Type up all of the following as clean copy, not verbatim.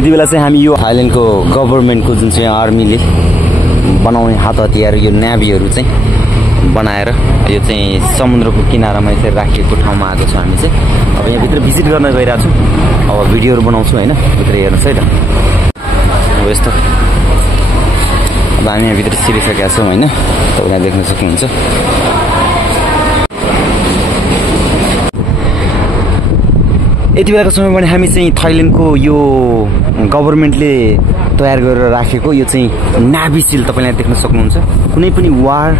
यति बेला चाहिँ हामी यो थाइल्यान्डको गभर्नमेन्टको जुन चाहिँ आर्मीले बनाउने हात हतियार यो न्याभीहरू चाहिँ बनाएर यो चाहिँ समुद्रको किनारामा चाहिँ राखिएको ठाउँमा आएको छ हामी चाहिँ। अब यहाँभित्र भिजिट गर्न गइरहेको छु, अब भिडियोहरू बनाउँछु होइन, भित्र हेर्नुहोस् है त। अब यस्तो अब हामी यहाँभित्र छिरिसकेका छौँ होइन, तपाईँले देख्न सक्नुहुन्छ। यति बेलाको समयमा भने हामी चाहिँ थाइल्यान्डको यो गभर्नमेन्टले तयार गरेर राखेको यो चाहिँ न्याभी सिल तपाईँले देख्न सक्नुहुन्छ। कुनै पनि वार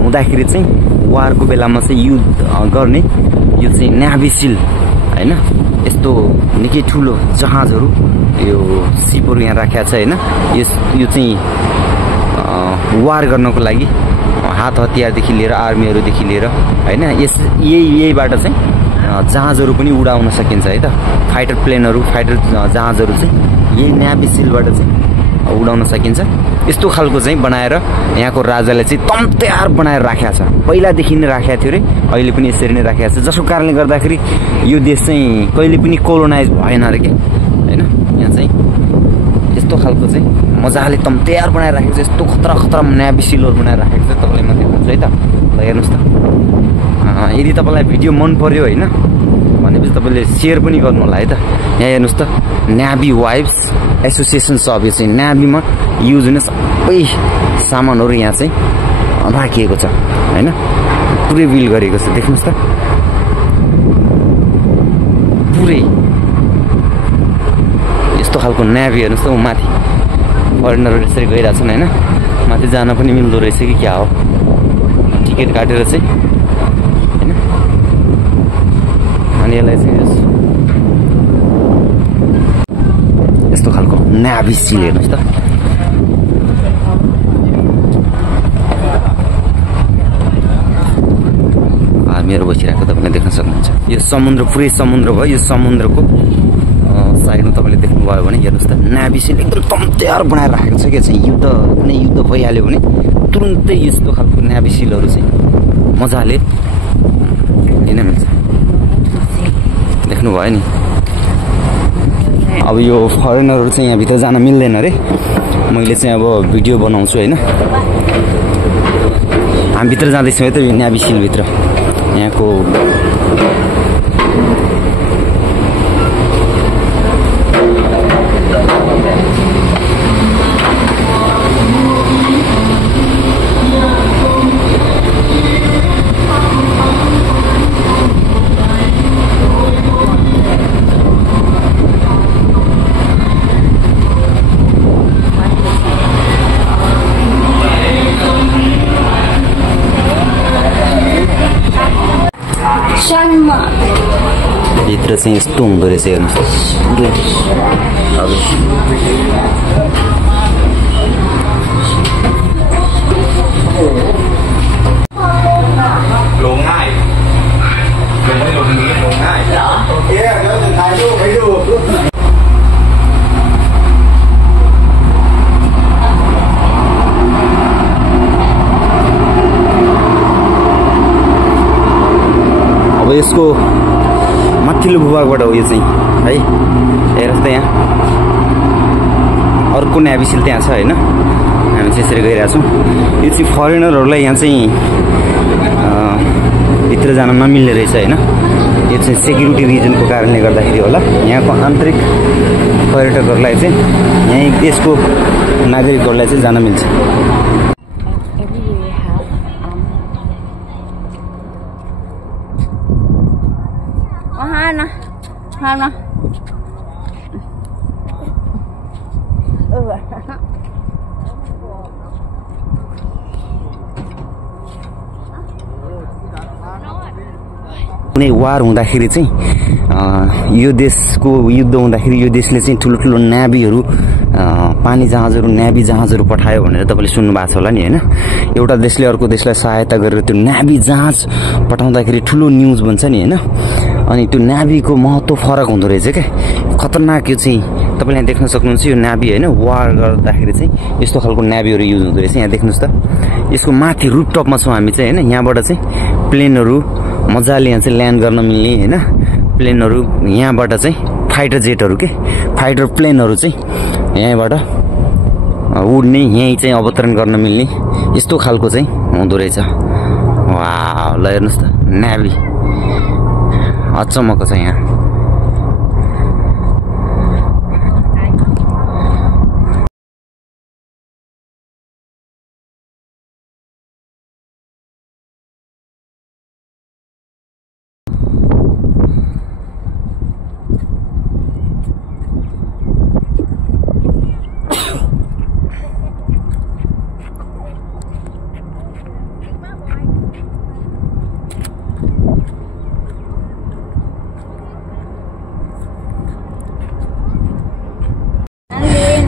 हुँदाखेरि चाहिँ वारको बेलामा चाहिँ युद्ध गर्ने यो चाहिँ न्याभी सिल होइन। यस्तो निकै ठुलो जहाजहरू यो सिपहरू यहाँ राखेको छ होइन। यो चाहिँ वार गर्नको लागि हात हतियारदेखि लिएर आर्मीहरूदेखि लिएर होइन, यहीबाट चाहिँ जहाजहरू पनि उडाउन सकिन्छ है त। फाइटर प्लेनहरू, फाइटर जहाजहरू चाहिँ यही न्याभी सिलबाट चाहिँ उडाउन सकिन्छ। यस्तो खालको चाहिँ बनाएर यहाँको राजाले चाहिँ तम्त्यार बनाएर राखेको छ, पहिलादेखि नै राखेको थियो अरे, अहिले पनि यसरी नै राखेको छ। जसको कारणले गर्दाखेरि यो देश चाहिँ कहिले पनि कोलोनाइज भएन अरे के होइन। यहाँ चाहिँ यस्तो खालको चाहिँ मजाले तम्त्यार बनाएर राखेको छ, यस्तो खतरा खतरा न्याभी सिलहरू बनाएर राखेको छ। तपाईँलाई म देखाउँछु है त, हेर्नुहोस् त। यदि तपाईँलाई भिडियो मन पर्यो होइन भनेपछि तपाईँले सेयर पनि गर्नु होला है त। यहाँ हेर्नुहोस् त, न्याभी वाइफ्स एसोसिएसन छ। अब यो चाहिँ न्याभीमा युज हुने सबै सामानहरू यहाँ चाहिँ राखिएको छ होइन, पुरै बिल गरिएको छ। देख्नुहोस् त, पुरै यस्तो खालको न्याभी हेर्नुहोस् त। ऊ माथि फरेनरहरू यसरी गइरहेछन् होइन, माथि जान पनि मिल्दो रहेछ कि क्या हो, टिकट काटेर चाहिँ होइन। अनि यसलाई चाहिँ यस्तो खालको न्याभी सिल हेर्नुहोस् त। आर्मीहरू बसिरहेको तपाईँले देख्न सक्नुहुन्छ। यो समुद्र पुरै समुद्र भयो, यो समुद्रको साइडमा तपाईँले देख्नुभयो भने हेर्नुहोस् त, न्याभी सिल एकदम तम्त्यार बनाएर राखेको छ क्या। चाहिँ युद्ध कुनै युद्ध भइहाल्यो भने तुरुन्तै यस्तो खालको न्याभी सिलहरू चाहिँ मजाले लिन मिल्छ। देख्नुभयो नि। अब यो फरेनरहरू चाहिँ यहाँभित्र जान मिल्दैन अरे, मैले चाहिँ अब भिडियो बनाउँछु होइन। हामी भित्र जाँदैछौँ है त, यो न्याभी सिलभित्र। यहाँको भित्र चाहिँ यस्तो हुँदो रहेछ हेर्नुहोस्। अब यसको माथिल्लो भूभागबाट हो यो चाहिँ है। हेर्नुहोस् त, यहाँ अर्को न्याभी सिल त्यहाँ छ होइन। हामी चाहिँ यसरी गइरहेछौँ। यो चाहिँ फरेनरहरूलाई यहाँ चाहिँ भित्र जान नमिल्ने रहेछ होइन। यो चाहिँ सेक्युरिटी रिजनको कारणले गर्दाखेरि होला। यहाँको आन्तरिक पर्यटकहरूलाई चाहिँ यहीँ देशको नागरिकहरूलाई चाहिँ जान मिल्छ। कुनै वार हुँदाखेरि चाहिँ यो देशको युद्ध हुँदाखेरि यो देशले चाहिँ ठुलो ठुलो न्याभीहरू पानी जहाजहरू न्याभी जहाजहरू पठायो भनेर तपाईँले सुन्नु भएको छ होला नि होइन। एउटा देशले अर्को देशलाई सहायता गरेर त्यो न्याभी जहाज पठाउँदाखेरि ठुलो न्युज बन्छ नि होइन। अनि त्यो न्याभीको महत्त्व फरक हुँदो रहेछ क्या, खतरनाक। यो चाहिँ तपाईँले यहाँ देख्न सक्नुहुन्छ यो न्याभी होइन। वार गर्दाखेरि चाहिँ यस्तो खालको न्याभीहरू युज हुँदो रहेछ। यहाँ देख्नुहोस् त, यसको माथि रुफटपमा छौँ हामी चाहिँ होइन। यहाँबाट चाहिँ प्लेनहरू मजाले यहाँ चाहिँ ल्यान्ड गर्न मिल्ने होइन। प्लेनहरू यहाँबाट चाहिँ फाइटर जेटहरू के फाइटर प्लेनहरू चाहिँ यहीँबाट उड्ने यहीँ चाहिँ अवतरण गर्न मिल्ने यस्तो खालको चाहिँ हुँदो रहेछ। वाह ल हेर्नुहोस् त नेभी अचम्मको छ यहाँ।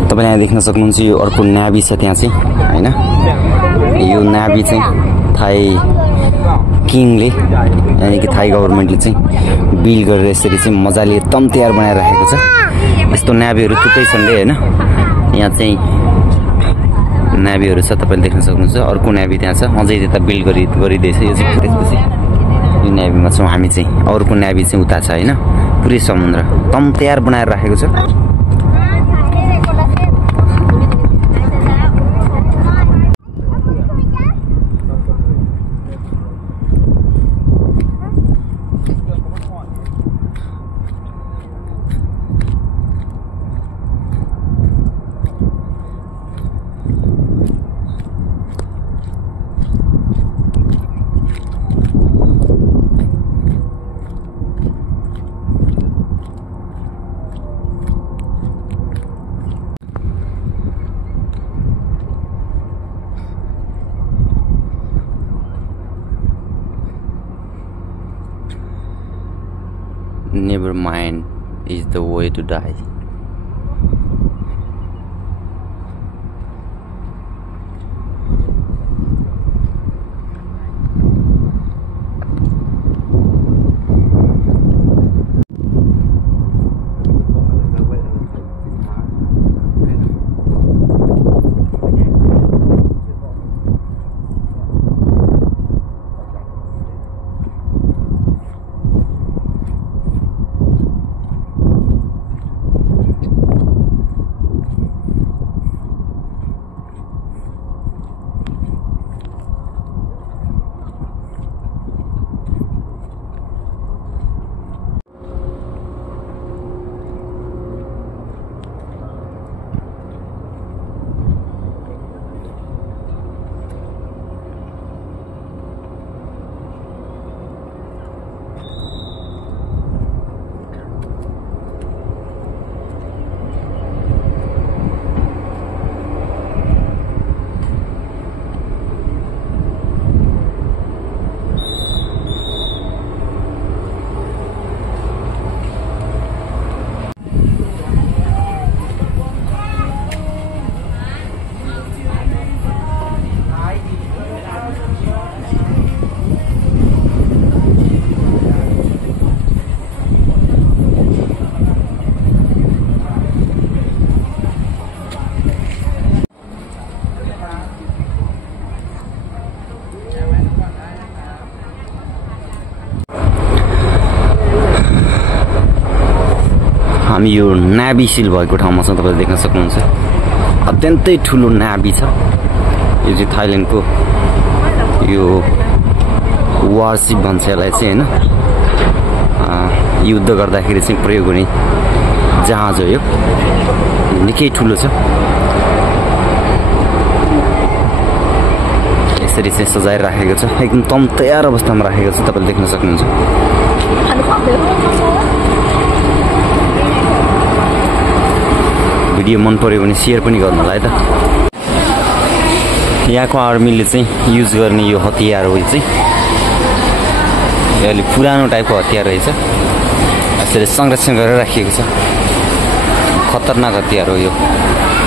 तपाईले यहाँ देख्न सक्नुहुन्छ यो अर्को नाभी छ त्यहाँ चाहिँ हैन। यो नाभी चाहिँ थाई किङले यानि कि थाई गभर्नमेन्टले चाहिँ बिल गरेर यसरी चाहिँ मजाले एकदम तयार बनाएर राखेको छ। यस्तो नाभीहरू थुप्रै छन् हैन। यहाँ चाहिँ नाभीहरू छ तपाईले देख्न सक्नुहुन्छ। अर्को नाभी त्यहाँ छ अझै त्यता बिल गरिदैछ। यो चाहिँ त्यसपछि यो नाभीमा छौँ हामी चाहिँ। अर्को नाभी चाहिँ उता छ हैन। पुरै समुद्र एकदम तयार बनाएर राखेको छ। Never mind is the way to die. हामी यो नाभी सिल भएको ठाउँमा छ। तपाईले देख्न सक्नुहुन्छ अत्यन्तै ठुलो नाभी छ। यो चाहिँ थाइल्यान्डको यो वारसिप भन्छ यसलाई चाहिँ हैन। युद्ध गर्दाखेरि चाहिँ प्रयोग हुने जहाज हो यो। निकै ठुलो छ। यसरी चाहिँ सजाएर राखेको छ। एकदम तयार अवस्थामा राखेको छ। तपाईले देख्न सक्नुहुन्छ। भिडियो मन पर्यो भने शेयर पनि गर्नु होला है त। यहाँको आर्मीले चाहिँ युज गर्ने यो हतियार हो। यो चाहिँ यो अलिक पुरानो टाइपको हतियार रहेछ। यसरी संरक्षण गरेर राखिएको छ। खतरनाक हतियार हो यो।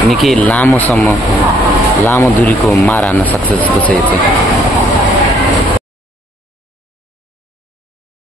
निकै लामो दूरीको मार हान्न सक्छ जस्तो छ यो चाहिँ।